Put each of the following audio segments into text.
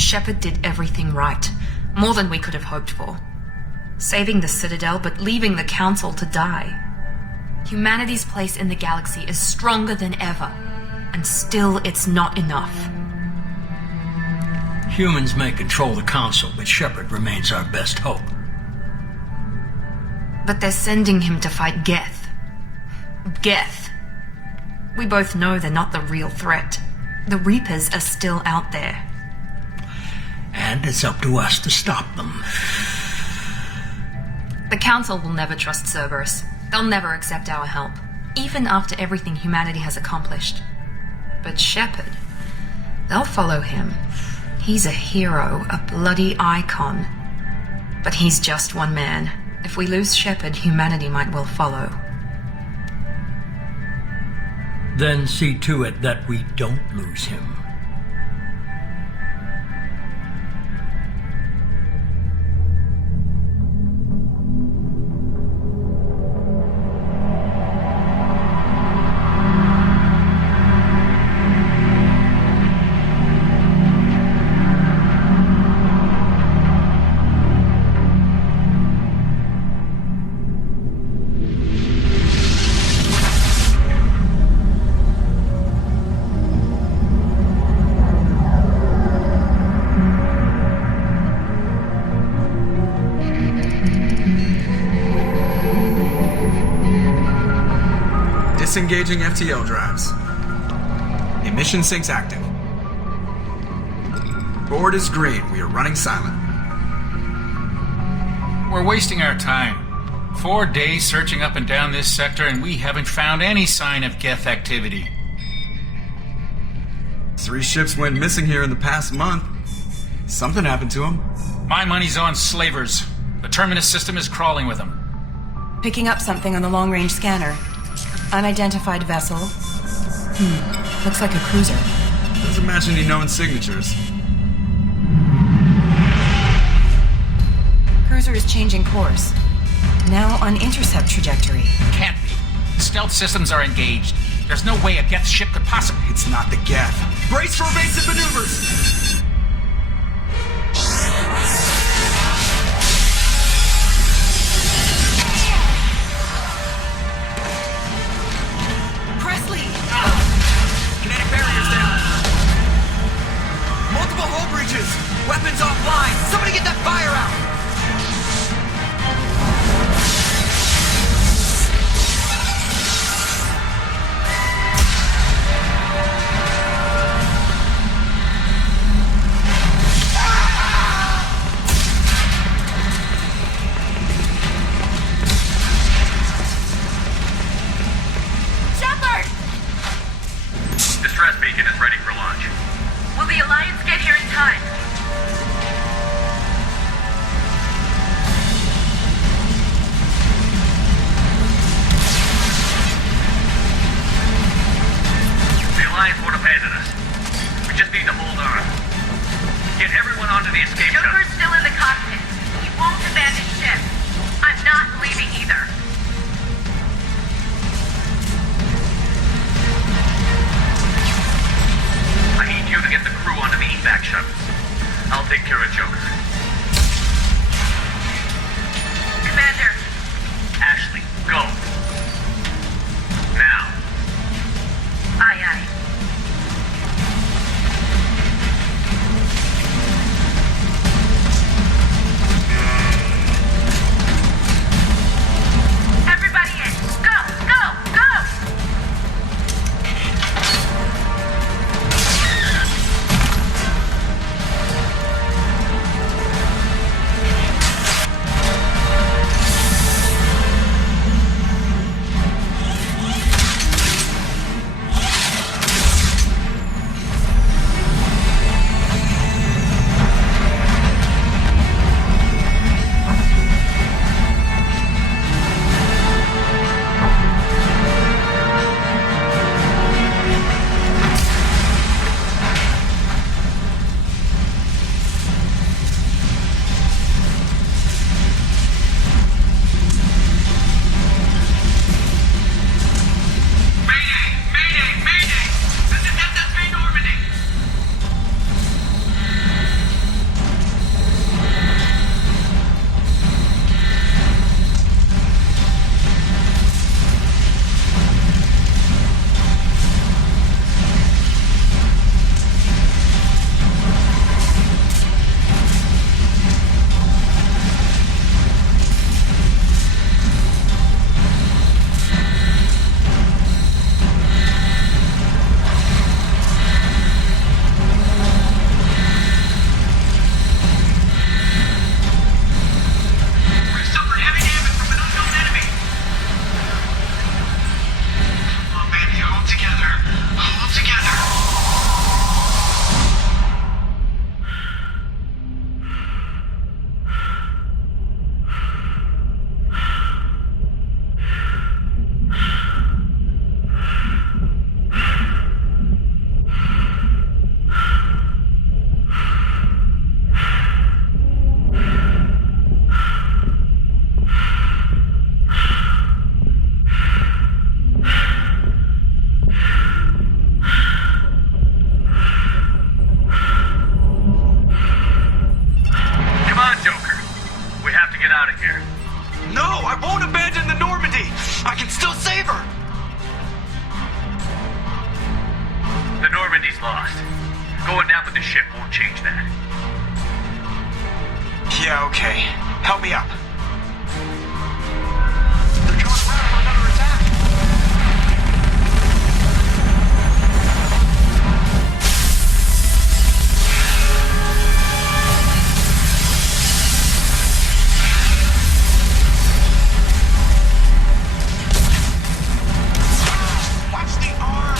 Shepard did everything right. More than we could have hoped for. Saving the Citadel, but leaving the Council to die. Humanity's place in the galaxy is stronger than ever. And still, it's not enough. Humans may control the Council, but Shepard remains our best hope. But they're sending him to fight Geth. Geth. We both know they're not the real threat. The Reapers are still out there. And it's up to us to stop them. The Council will never trust Cerberus. They'll never accept our help, even after everything humanity has accomplished. But Shepard, they'll follow him. He's a hero, a bloody icon. But he's just one man. If we lose Shepard, humanity might well follow. Then see to it that we don't lose him. Disengaging FTL drives. Emission sinks active. Board is green. We are running silent. We're wasting our time. 4 days searching up and down this sector, and we haven't found any sign of Geth activity. 3 ships went missing here in the past month. Something happened to them. My money's on slavers. The Terminus system is crawling with them. Picking up something on the long-range scanner. Unidentified vessel. Looks like a cruiser. Doesn't match any known signatures. Cruiser is changing course. Now on intercept trajectory. Can't be. Stealth systems are engaged. There's no way a Geth ship could possibly... It's not the Geth. Brace for evasive maneuvers! Weapons offline! Somebody get that fire out! Shepard! Distress beacon is ready for launch. Will the Alliance get here in time? The Alliance won't abandon us. We just need to hold on. Get everyone onto the escape shuttle. Joker's still in the cockpit. He won't abandon ship. I'm not leaving either. I need you to get the crew onto the evac shuttles. I'll take care of Joker. Commander. Ashley, go. Now. Aye, aye. Everybody in. Go, go, go! Yeah, okay. Help me up. They're coming around. We're under attack. Watch the arm.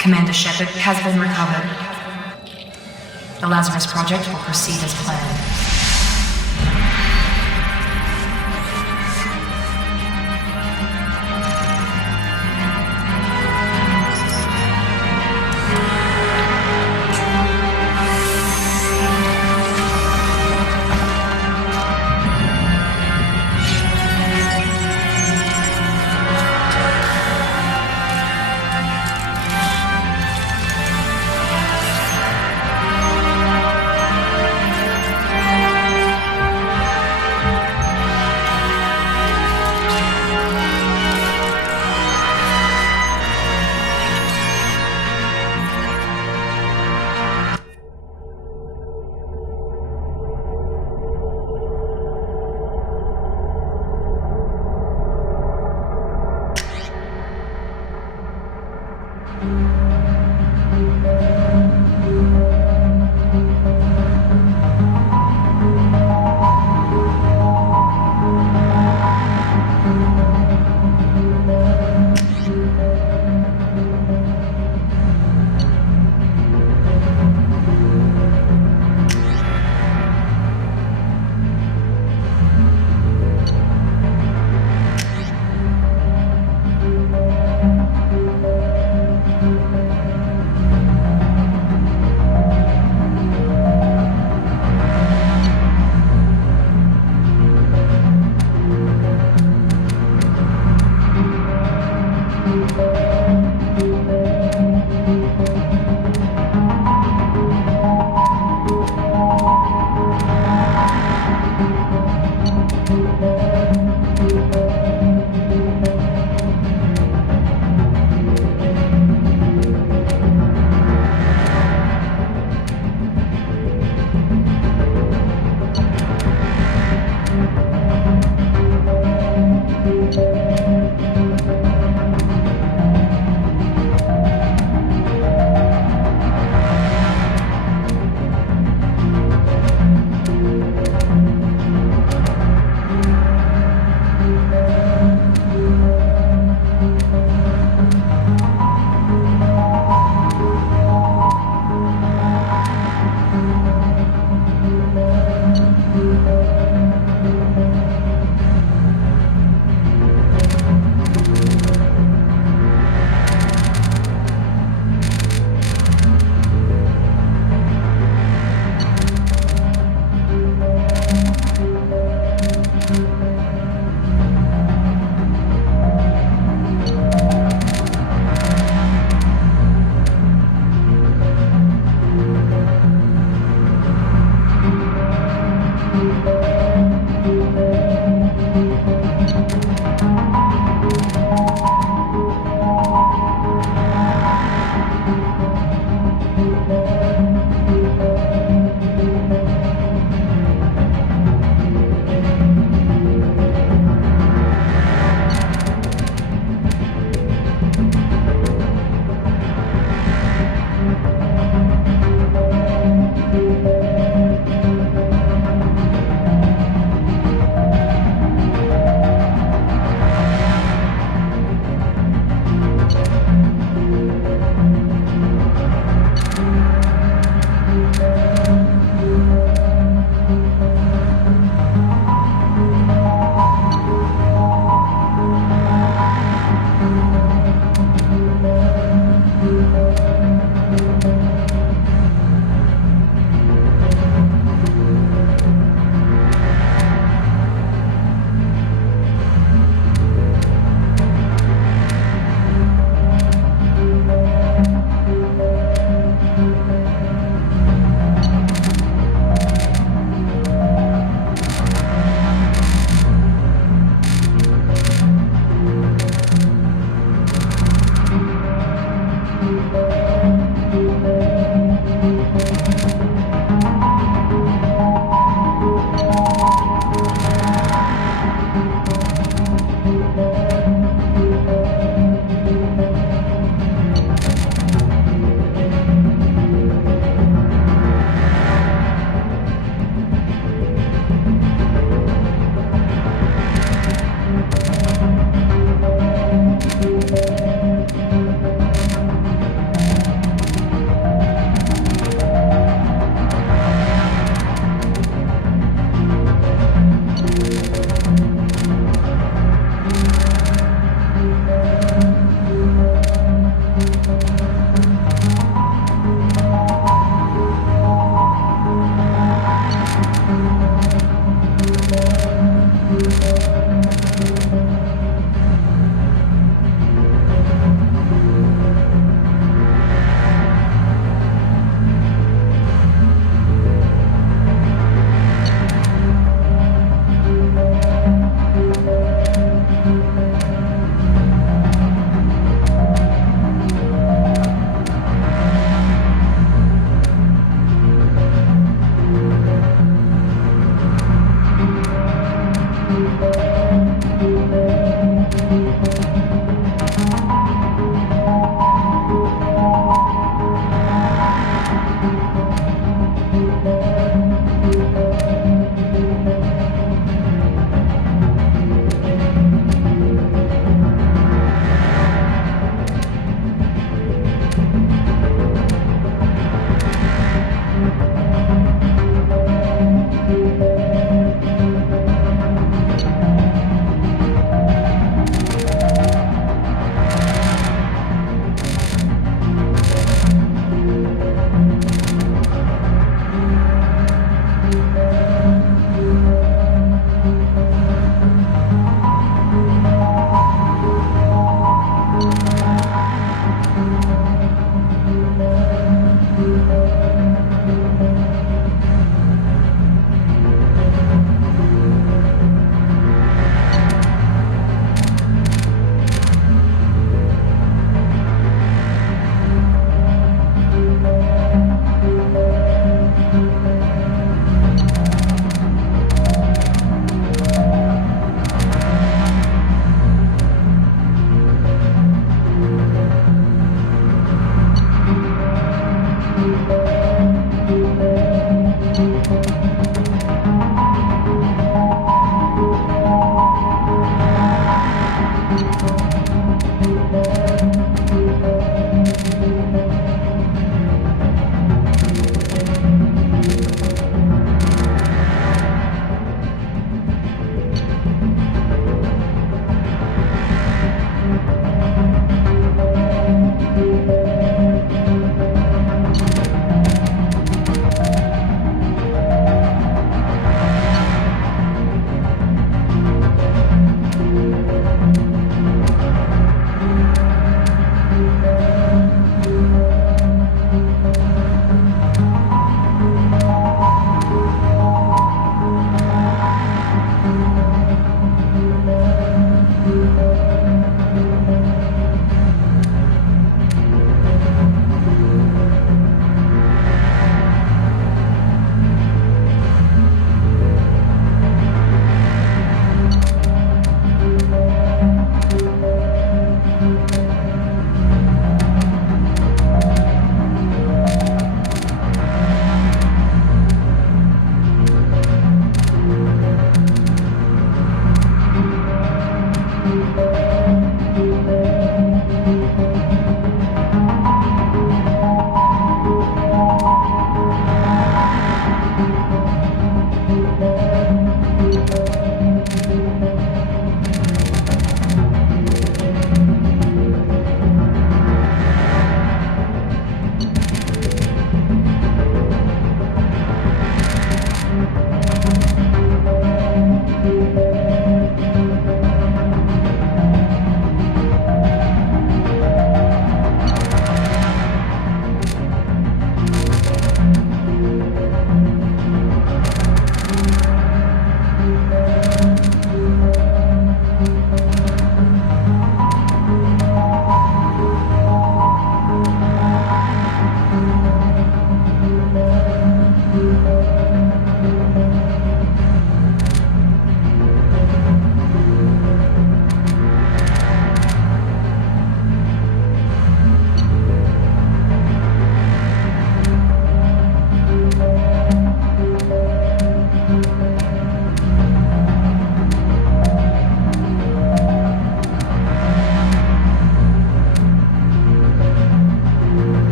Commander Shepard has been recovered. The Lazarus Project will proceed as planned.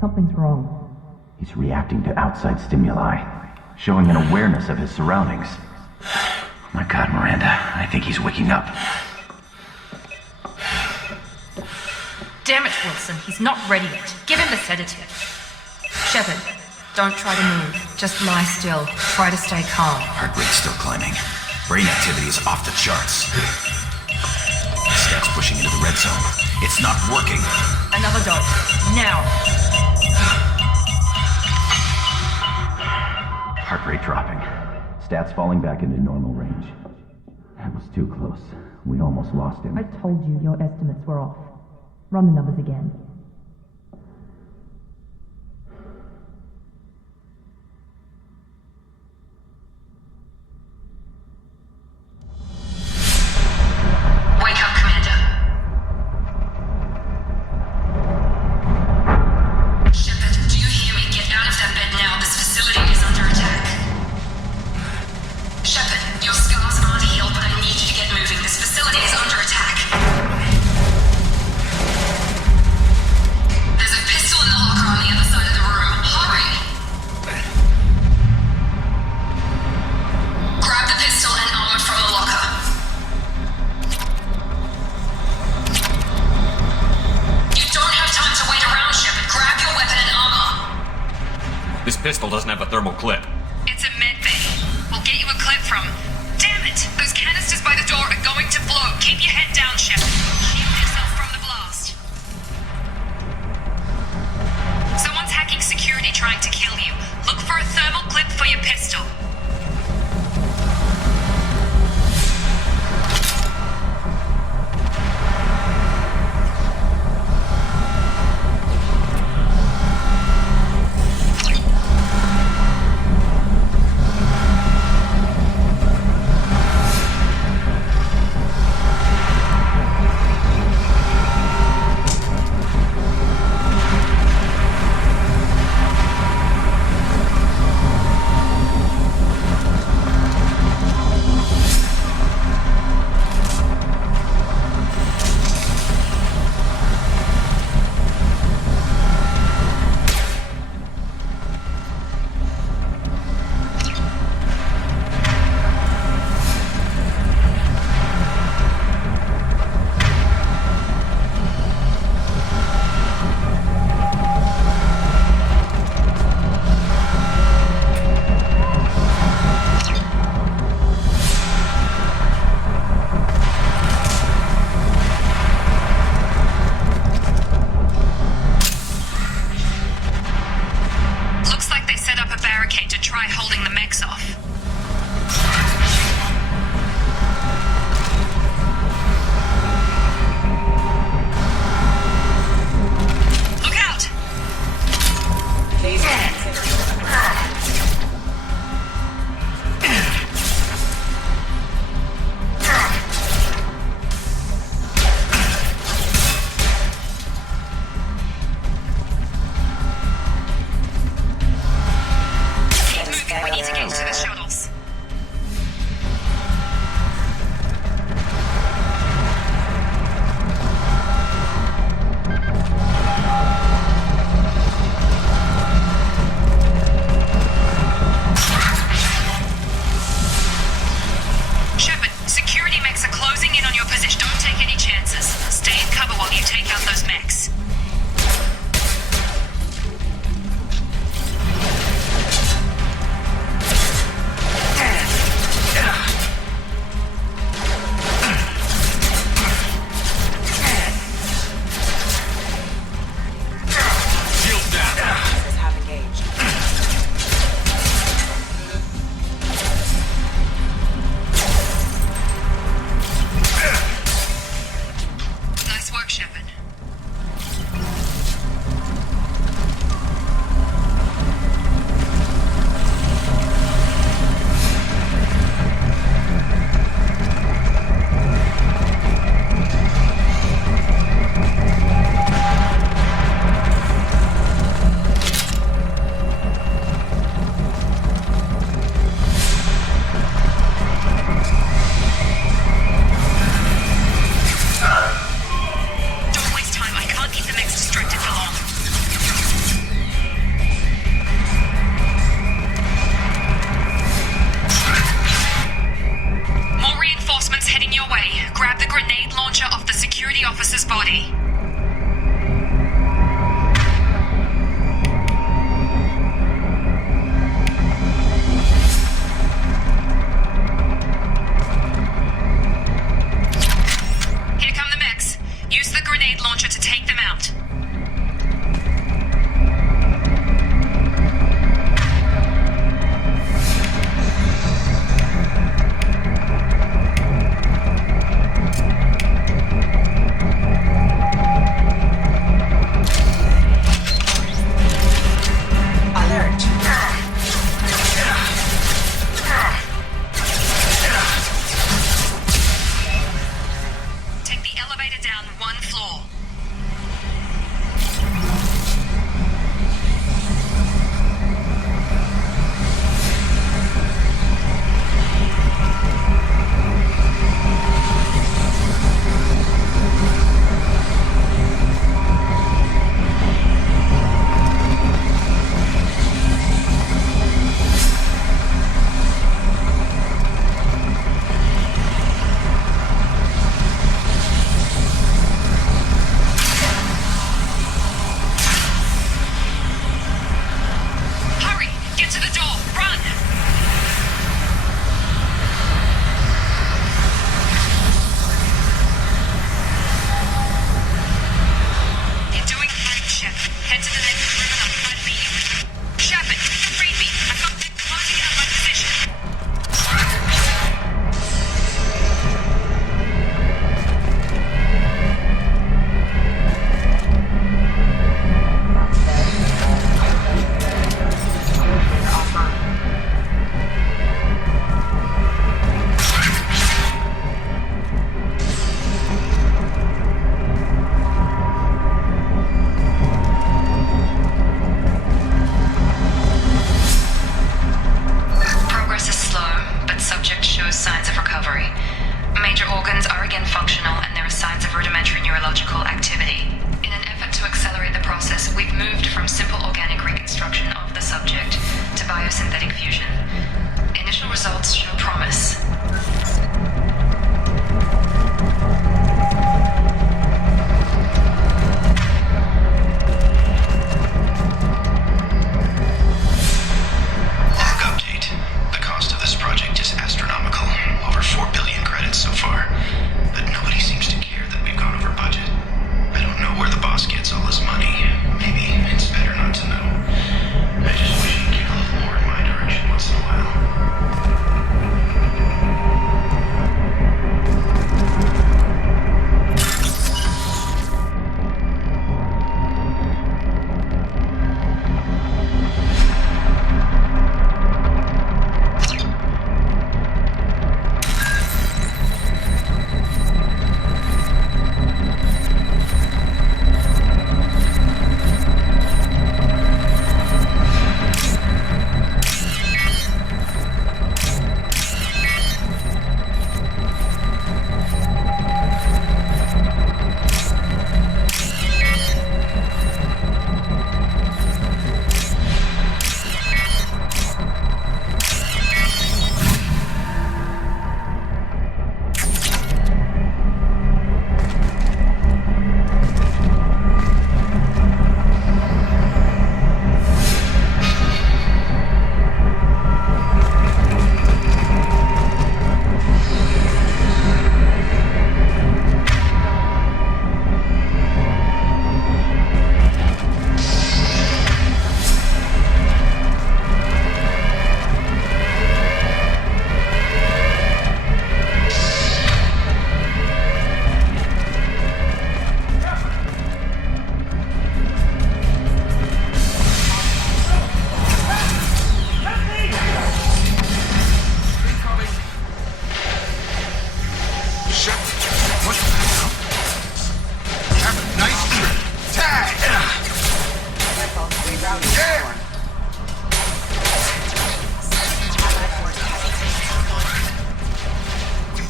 Something's wrong. He's reacting to outside stimuli, showing an awareness of his surroundings. Oh my God, Miranda, I think he's waking up. Damn it, Wilson, he's not ready yet. Give him the sedative. Shepard, don't try to move. Just lie still. Try to stay calm. Heart rate's still climbing. Brain activity is off the charts. Stats pushing into the red zone. It's not working. Another dose. Now. Heart rate dropping. Stats falling back into normal range. That was too close. We almost lost him. I told you your estimates were off. Run the numbers again. Wake up, Commander. Shepard, do you hear me? Get out of that bed now. This facility is under attack. Shepard, your scars aren't healed, but I need you to get moving. This facility is under attack. There's a pistol in the locker on the other side of the room. Hurry! Grab the pistol and armor from the locker. You don't have time to wait around, Shepard. Grab your weapon and armor. This pistol doesn't have a thermal clip. It's a med bay. We'll get you a clip from... Damn it! Those canisters by the door are going to blow. Keep your head down, Shepard. Shield yourself from the blast. Someone's hacking security trying to kill you. Look for a thermal clip for your pistol. results show promise. Work update. The cost of this project is astronomical. Over 4 billion credits so far. But nobody seems to care that we've gone over budget. I don't know where the boss gets all his money. Maybe it's better not to know. I just wish he'd get a little more in my direction once in a while.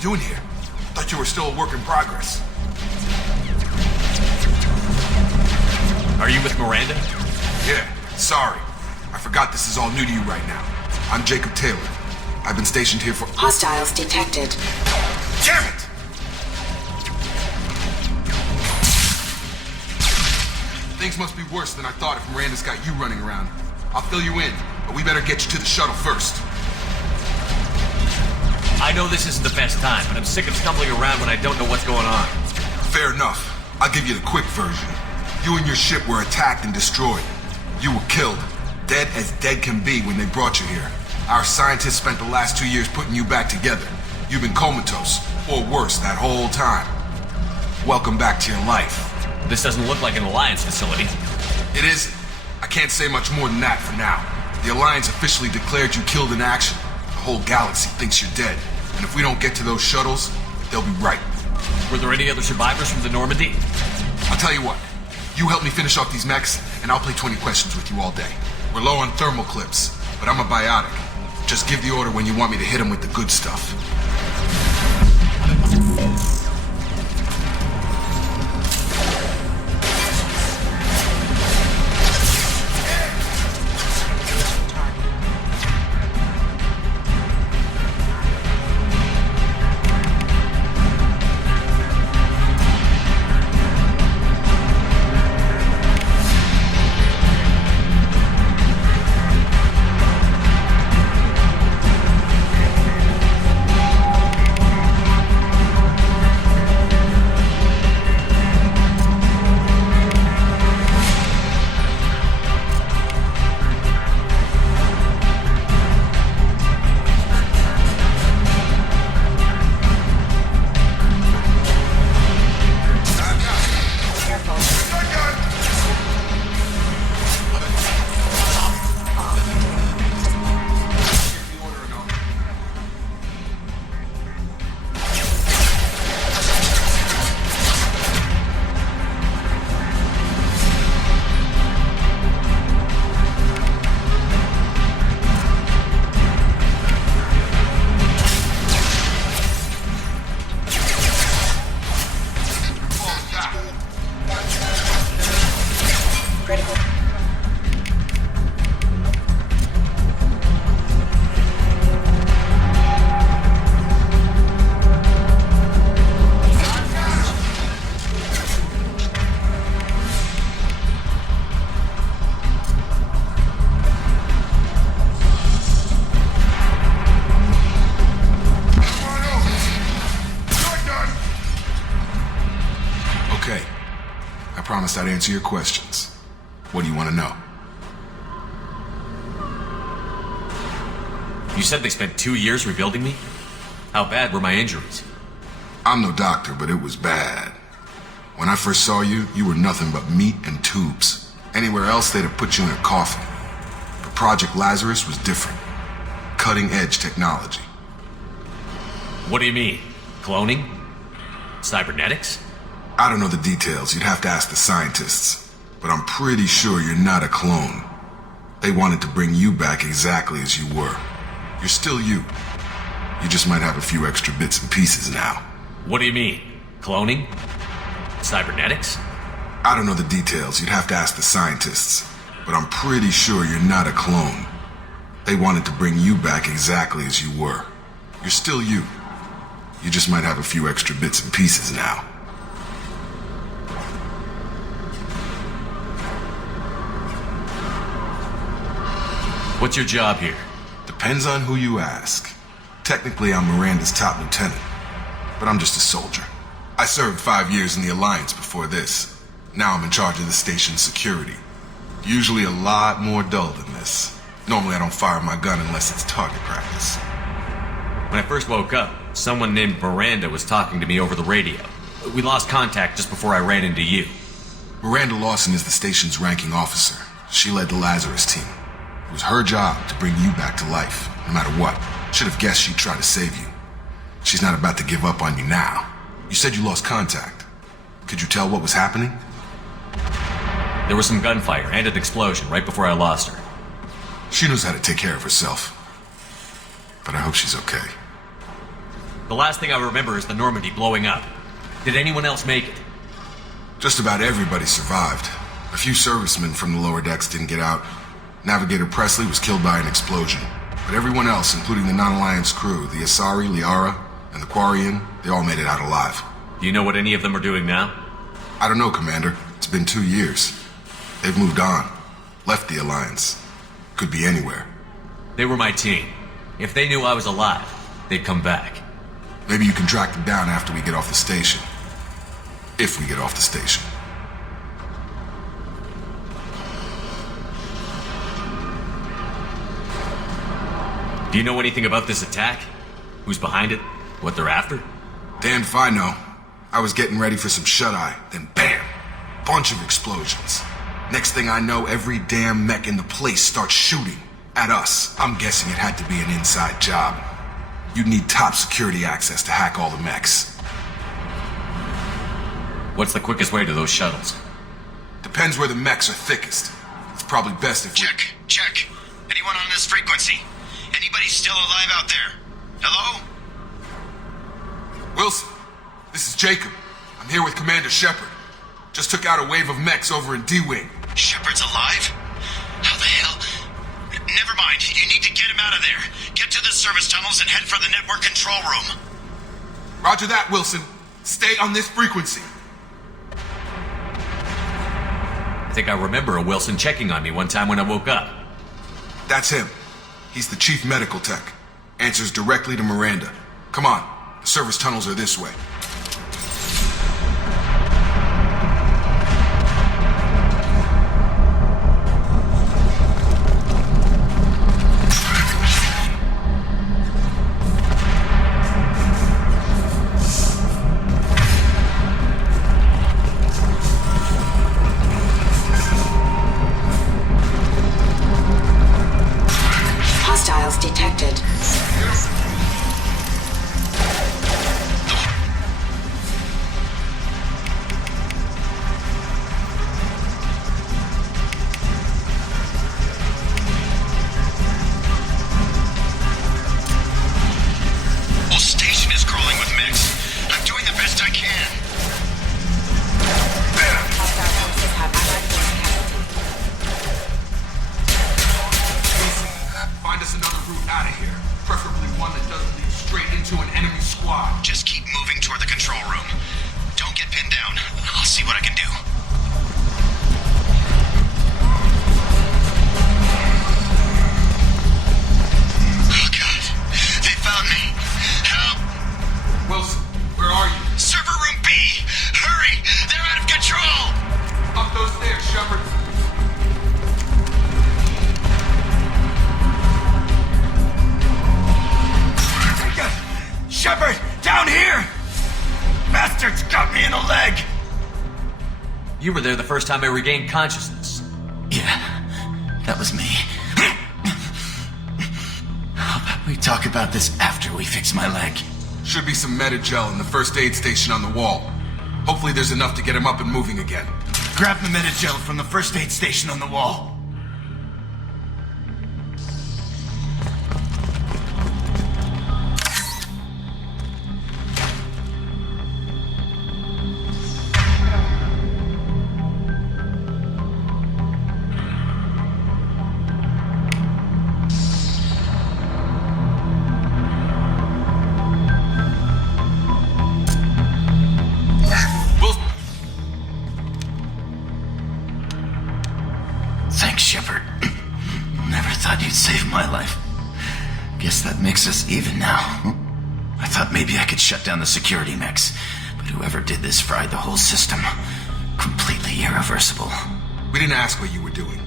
Doing here? Thought you were still a work in progress. Are you with Miranda? Yeah, sorry. I forgot this is all new to you right now. I'm Jacob Taylor. I've been stationed here for— Hostiles detected. Damn it! Things must be worse than I thought if Miranda's got you running around. I'll fill you in, but we better get you to the shuttle first. I know this isn't the best time, but I'm sick of stumbling around when I don't know what's going on. Fair enough. I'll give you the quick version. You and your ship were attacked and destroyed. You were killed. Dead as dead can be when they brought you here. Our scientists spent the last 2 years putting you back together. You've been comatose, or worse, that whole time. Welcome back to your life. This doesn't look like an Alliance facility. It isn't. I can't say much more than that for now. The Alliance officially declared you killed in action. The whole galaxy thinks you're dead. And if we don't get to those shuttles, they'll be right. Were there any other survivors from the Normandy? I'll tell you what. You help me finish off these mechs, and I'll play 20 questions with you all day. We're low on thermal clips, but I'm a biotic. Just give the order when you want me to hit them with the good stuff. promised I'd answer your questions. What do you want to know? You said they spent 2 years rebuilding me? How bad were my injuries? I'm no doctor, but it was bad. When I first saw you, you were nothing but meat and tubes. Anywhere else, they'd have put you in a coffin. But Project Lazarus was different. Cutting-edge technology. What do you mean? Cloning? Cybernetics? I don't know the details. You'd have to ask the scientists. But I'm pretty sure you're not a clone. They wanted to bring you back exactly as you were. You're still you. You just might have a few extra bits and pieces now. What do you mean? Cloning? Cybernetics? I don't know the details. You'd have to ask the scientists. But I'm pretty sure you're not a clone. They wanted to bring you back exactly as you were. You're still you. You just might have a few extra bits and pieces now. What's your job here? Depends on who you ask. Technically, I'm Miranda's top lieutenant. But I'm just a soldier. I served 5 years in the Alliance before this. Now I'm in charge of the station's security. Usually a lot more dull than this. Normally I don't fire my gun unless it's target practice. When I first woke up, someone named Miranda was talking to me over the radio. We lost contact just before I ran into you. Miranda Lawson is the station's ranking officer. She led the Lazarus team. It was her job to bring you back to life, no matter what. Should have guessed she'd try to save you. She's not about to give up on you now. You said you lost contact. Could you tell what was happening? There was some gunfire and an explosion right before I lost her. She knows how to take care of herself. But I hope she's okay. The last thing I remember is the Normandy blowing up. Did anyone else make it? Just about everybody survived. A few servicemen from the lower decks didn't get out. Navigator Presley was killed by an explosion. But everyone else, including the non-Alliance crew, the Asari, Liara, and the Quarian, they all made it out alive. Do you know what any of them are doing now? I don't know, Commander. It's been 2 years. They've moved on. Left the Alliance. Could be anywhere. They were my team. If they knew I was alive, they'd come back. Maybe you can track them down after we get off the station. If we get off the station. Do you know anything about this attack? Who's behind it? What they're after? Damned if I know. I was getting ready for some shut-eye, then bam! Bunch of explosions. Next thing I know, every damn mech in the place starts shooting. At us. I'm guessing it had to be an inside job. You'd need top security access to hack all the mechs. What's the quickest way to those shuttles? Depends where the mechs are thickest. It's probably best if Check. Anyone on this frequency? Anybody still alive out there? Hello? Wilson, this is Jacob. I'm here with Commander Shepard. Just took out a wave of mechs over in D-Wing. Shepard's alive? How the hell? Never mind. You need to get him out of there. Get to the service tunnels and head for the network control room. Roger that, Wilson. Stay on this frequency. I think I remember a Wilson checking on me one time when I woke up. That's him. He's the chief medical tech. Answers directly to Miranda. Come on. The service tunnels are this way. Hostiles detected. Whole station is crawling with mechs. I'm doing the best I can. Find us another route out of here. Preferably one that doesn't lead straight into an enemy squad. Just keep moving toward the control room. Don't get pinned down. I'll see what I can do. Oh, God. They found me. Help. Wilson, where are you? Server room B. Hurry. They're out of control. I'm Shepard! Down here! Bastards got me in the leg! You were there the first time I regained consciousness. Yeah, that was me. How about we talk about this after we fix my leg? Should be some Metagel in the first aid station on the wall. Hopefully there's enough to get him up and moving again. Grab the Metagel from the first aid station on the wall. Thanks, Shepard. Never thought you'd save my life. Guess that makes us even now. I thought maybe I could shut down the security mechs, but whoever did this fried the whole system. Completely irreversible. We didn't ask what you were doing.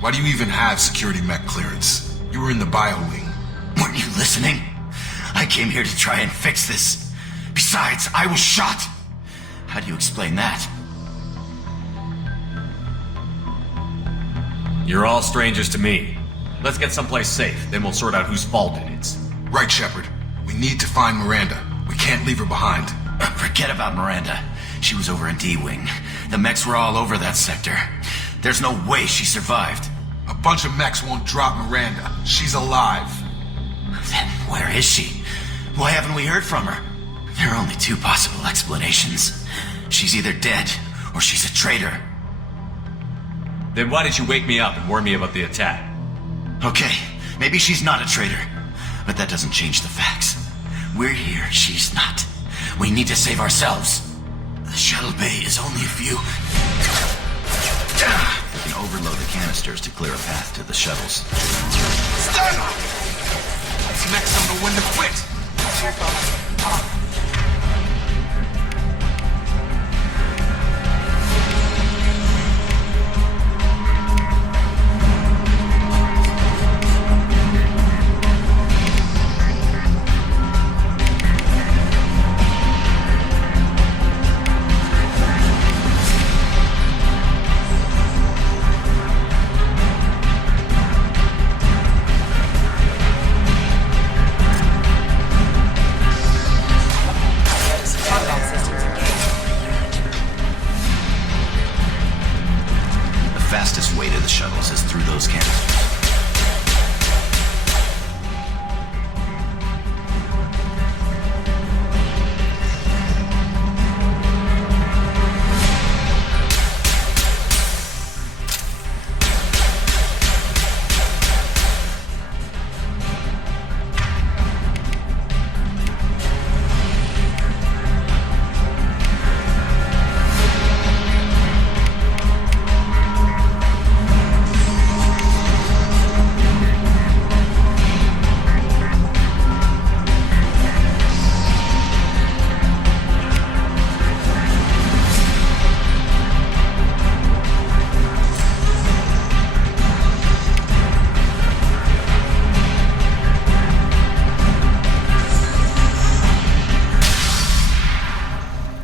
Why do you even have security mech clearance? You were in the bio wing. Weren't you listening? I came here to try and fix this. Besides, I was shot. How do you explain that? You're all strangers to me. Let's get someplace safe, then we'll sort out whose fault it is. Right, Shepard. We need to find Miranda. We can't leave her behind. Forget about Miranda. She was over in D-Wing. The mechs were all over that sector. There's no way she survived. A bunch of mechs won't drop Miranda. She's alive. Then where is she? Why haven't we heard from her? There are only two possible explanations. She's either dead, or she's a traitor. Then why did you wake me up and warn me about the attack? Okay, maybe she's not a traitor. But that doesn't change the facts. We're here, she's not. We need to save ourselves. The shuttle bay is only a few... We can overload the canisters to clear a path to the shuttles. Stun! These mechs don't know when to quit. Fastest way to the shuttles is through those canisters.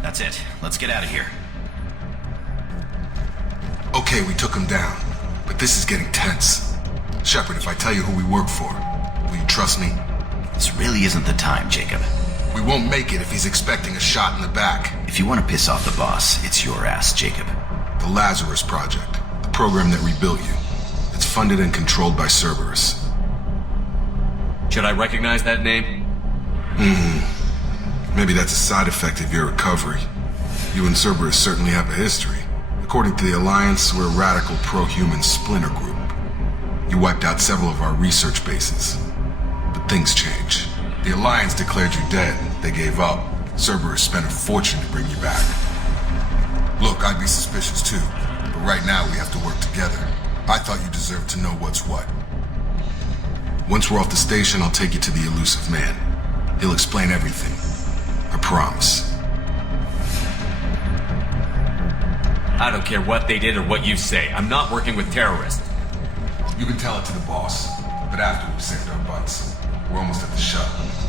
That's it. Let's get out of here. Okay, we took him down. But this is getting tense. Shepard, if I tell you who we work for, will you trust me? This really isn't the time, Jacob. We won't make it if he's expecting a shot in the back. If you want to piss off the boss, it's your ass, Jacob. The Lazarus Project. The program that rebuilt you. It's funded and controlled by Cerberus. Should I recognize that name? Maybe that's a side effect of your recovery. You and Cerberus certainly have a history. According to the Alliance, we're a radical pro-human splinter group. You wiped out several of our research bases. But things change. The Alliance declared you dead. They gave up. Cerberus spent a fortune to bring you back. Look, I'd be suspicious too. But right now we have to work together. I thought you deserved to know what's what. Once we're off the station, I'll take you to the elusive man. He'll explain everything. I promise. I don't care what they did or what you say. I'm not working with terrorists. You can tell it to the boss. but after we've saved our butts. We're almost at the shuttle.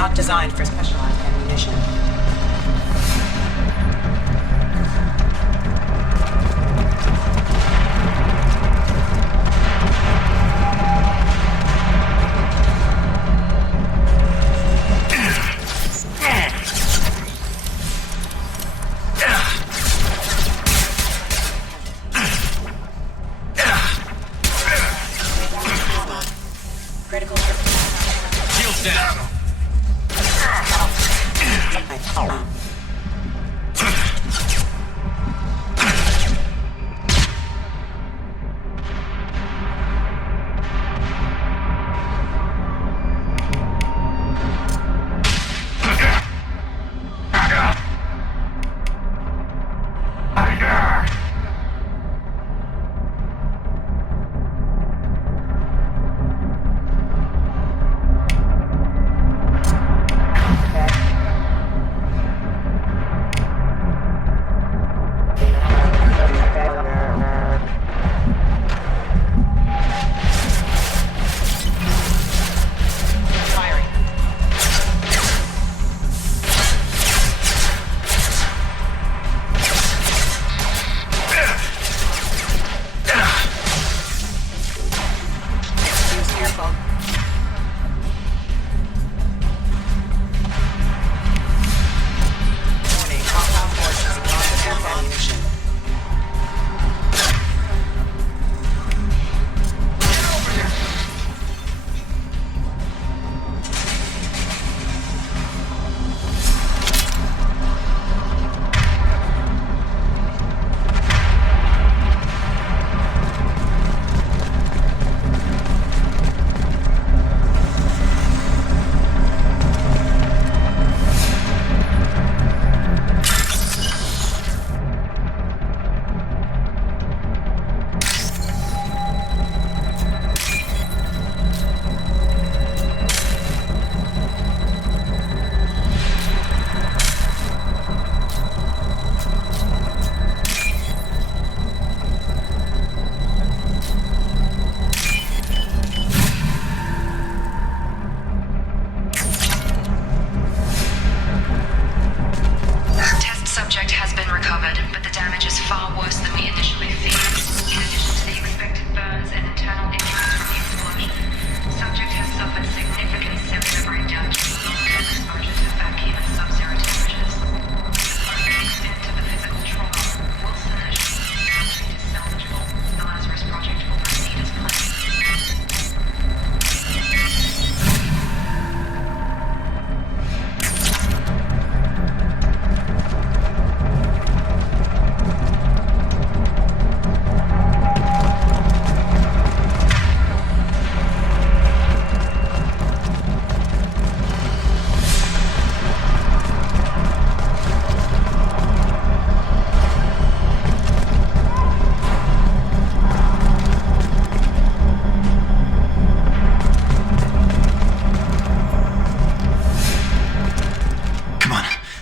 not designed for specialized ammunition. Shields down.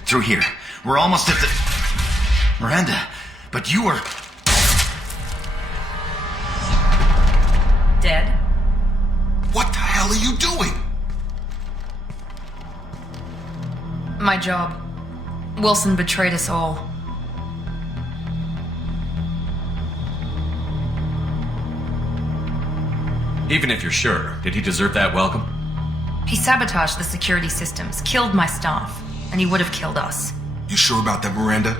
Through here. We're almost at the... Miranda, but you are... Dead? What the hell are you doing? My job. Wilson betrayed us all. Even if you're sure, did he deserve that welcome? He sabotaged the security systems, killed my staff, and he would have killed us. You sure about that, Miranda?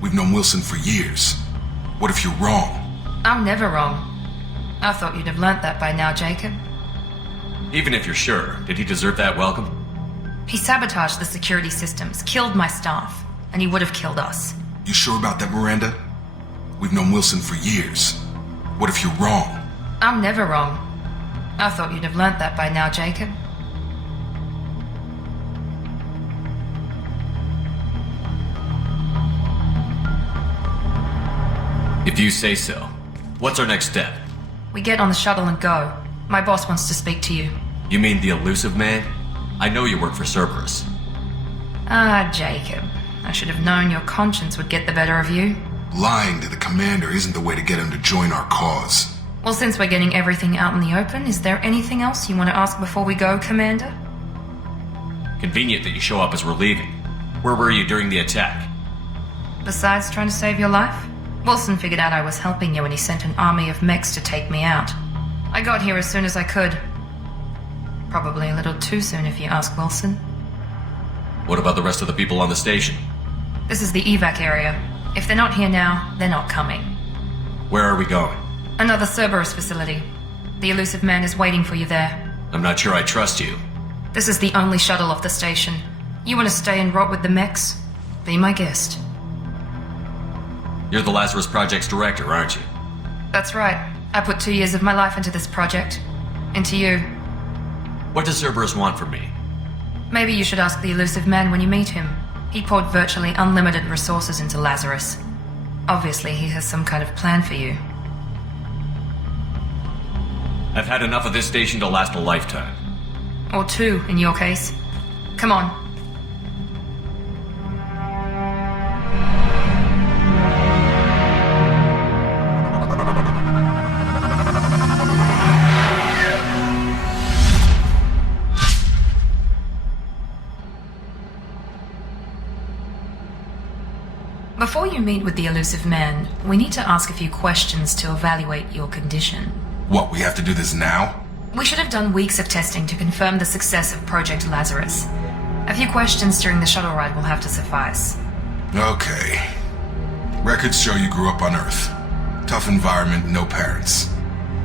We've known Wilson for years. What if you're wrong? I'm never wrong. I thought you'd have learnt that by now, Jacob. Even if you're sure, did he deserve that welcome? He sabotaged the security systems, killed my staff, and he would have killed us. You sure about that, Miranda? We've known Wilson for years. What if you're wrong? I'm never wrong. I thought you'd have learnt that by now, Jacob. If you say so. What's our next step? We get on the shuttle and go. My boss wants to speak to you. You mean the elusive man? I know you work for Cerberus. Ah, Jacob. I should have known your conscience would get the better of you. Lying to the commander isn't the way to get him to join our cause. Well, since we're getting everything out in the open, is there anything else you want to ask before we go, Commander? Convenient that you show up as we're leaving. Where were you during the attack? Besides trying to save your life, Wilson figured out I was helping you and he sent an army of mechs to take me out. I got here as soon as I could. Probably a little too soon if you ask Wilson. What about the rest of the people on the station? This is the evac area. If they're not here now, they're not coming. Where are we going? Another Cerberus facility. The Elusive Man is waiting for you there. I'm not sure I trust you. This is the only shuttle off the station. You want to stay and rot with the mechs? Be my guest. You're the Lazarus Project's director, aren't you? That's right. I put 2 years of my life into this project. Into you. What does Cerberus want from me? Maybe you should ask the Elusive Man when you meet him. He poured virtually unlimited resources into Lazarus. Obviously, he has some kind of plan for you. I've had enough of this station to last a lifetime. Or 2, in your case. Come on. Before you meet with the Elusive Man, we need to ask a few questions to evaluate your condition. What, we have to do this now? We should have done weeks of testing to confirm the success of Project Lazarus. A few questions during the shuttle ride will have to suffice. Okay. Records show you grew up on Earth. Tough environment, no parents.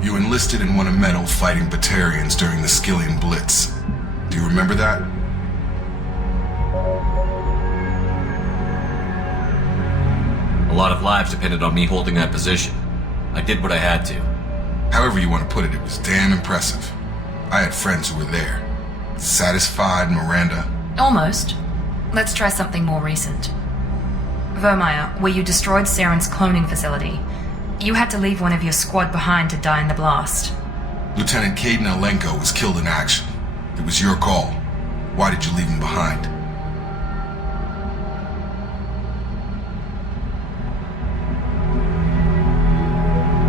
You enlisted and won a medal fighting Batarians during the Skillian Blitz. Do you remember that? A lot of lives depended on me holding that position. I did what I had to. However you want to put it, it was damn impressive. I had friends who were there. Satisfied, Miranda? Almost. Let's try something more recent. Vermeer, where you destroyed Saren's cloning facility. You had to leave one of your squad behind to die in the blast. Lieutenant Caden Alenko was killed in action. It was your call. Why did you leave him behind?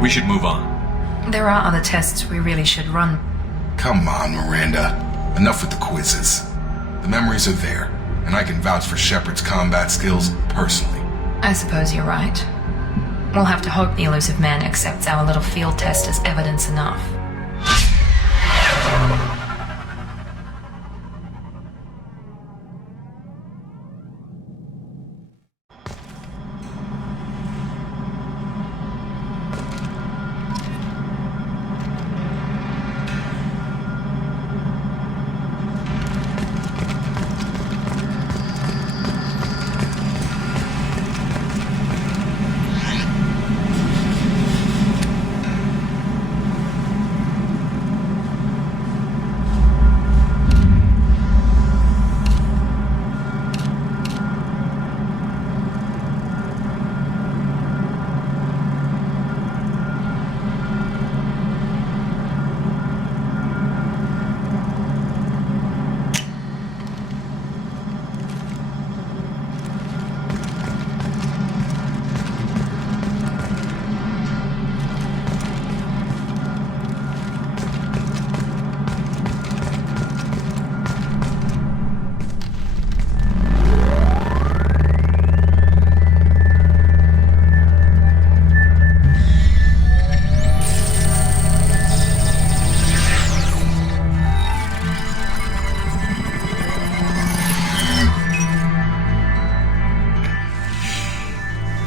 We should move on. There are other tests we really should run. Come on, Miranda. Enough with the quizzes. The memories are there, and I can vouch for Shepard's combat skills personally. I suppose you're right. We'll have to hope the Elusive Man accepts our little field test as evidence enough.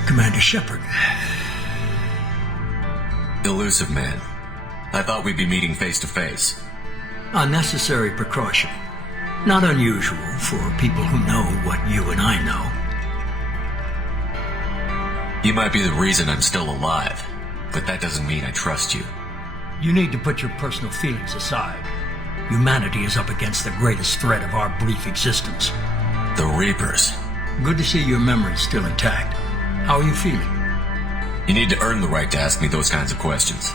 Commander Shepard. Elusive Man. I thought we'd be meeting face to face. A necessary precaution. Not unusual for people who know what you and I know. You might be the reason I'm still alive, but that doesn't mean I trust you. You need to put your personal feelings aside. Humanity is up against the greatest threat of our brief existence. The Reapers. Good to see your memory's still intact. How are you feeling? You need to earn the right to ask me those kinds of questions.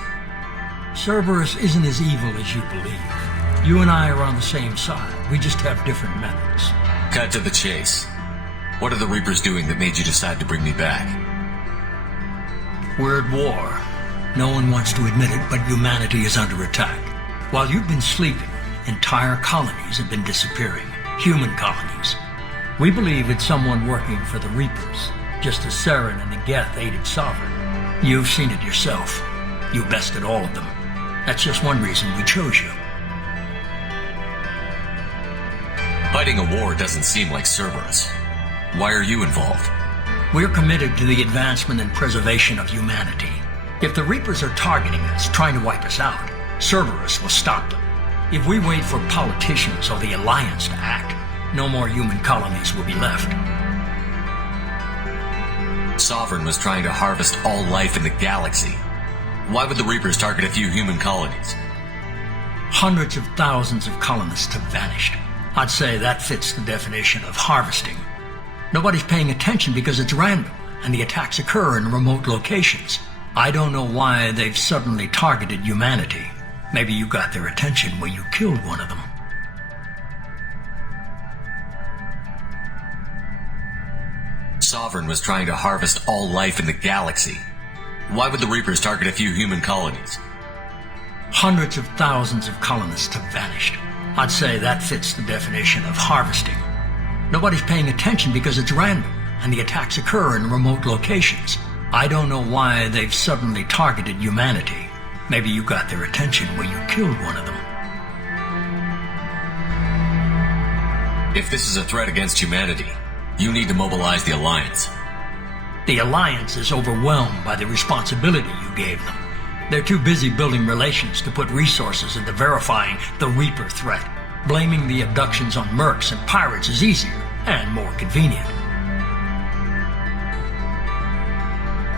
Cerberus isn't as evil as you believe. You and I are on the same side. We just have different methods. Cut to the chase. What are the Reapers doing that made you decide to bring me back? We're at war. No one wants to admit it, but humanity is under attack. While you've been sleeping, entire colonies have been disappearing. human colonies. We believe it's someone working for the Reapers, just as Saren and the Geth aided Sovereign. You've seen it yourself. You bested all of them. That's just one reason we chose you. Fighting a war doesn't seem like Cerberus. Why are you involved? We're committed to the advancement and preservation of humanity. If the Reapers are targeting us, trying to wipe us out, Cerberus will stop them. If we wait for politicians or the Alliance to act, no more human colonies will be left. Sovereign was trying to harvest all life in the galaxy. Why would the Reapers target a few human colonies? Hundreds of thousands of colonists have vanished. I'd say that fits the definition of harvesting. Nobody's paying attention because it's random, and the attacks occur in remote locations. I don't know why they've suddenly targeted humanity. Maybe you got their attention when you killed one of them. Sovereign was trying to harvest all life in the galaxy. Why would the Reapers target a few human colonies? Hundreds of thousands of colonists have vanished. I'd say that fits the definition of harvesting. Nobody's paying attention because it's random, and the attacks occur in remote locations. I don't know why they've suddenly targeted humanity. Maybe you got their attention when you killed one of them. If this is a threat against humanity, you need to mobilize the Alliance. The Alliance is overwhelmed by the responsibility you gave them. They're too busy building relations to put resources into verifying the Reaper threat. Blaming the abductions on mercs and pirates is easier and more convenient.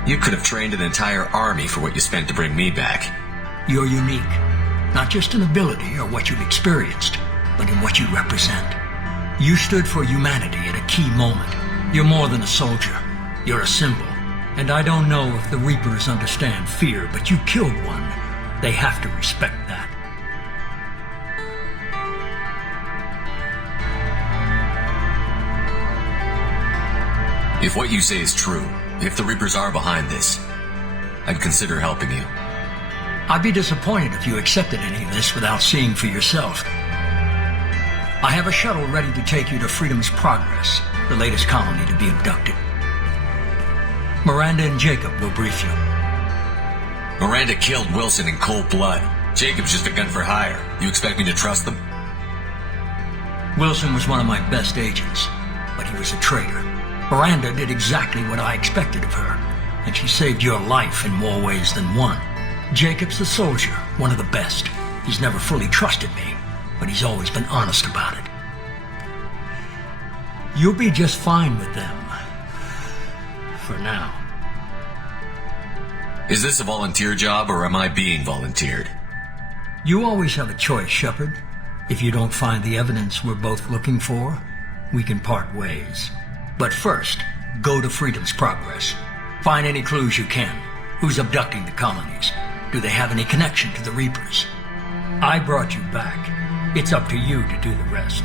You could have trained an entire army for what you spent to bring me back. You're unique, not just in ability or what you've experienced, but in what you represent. You stood for humanity at a key moment. You're more than a soldier. You're a symbol. And I don't know if the Reapers understand fear, but you killed one. They have to respect that. If what you say is true, if the Reapers are behind this, I'd consider helping you. I'd be disappointed if you accepted any of this without seeing for yourself. I have a shuttle ready to take you to Freedom's Progress, the latest colony to be abducted. Miranda and Jacob will brief you. Miranda killed Wilson in cold blood. Jacob's just a gun for hire. You expect me to trust them? Wilson was one of my best agents, but he was a traitor. Miranda did exactly what I expected of her, and she saved your life in more ways than one. Jacob's the soldier, one of the best. He's never fully trusted me, but he's always been honest about it. You'll be just fine with them. For now. Is this a volunteer job, or am I being volunteered? You always have a choice, Shepard. If you don't find the evidence we're both looking for, we can part ways. But first, go to Freedom's Progress. Find any clues you can. Who's abducting the colonies? Do they have any connection to the Reapers? I brought you back. It's up to you to do the rest.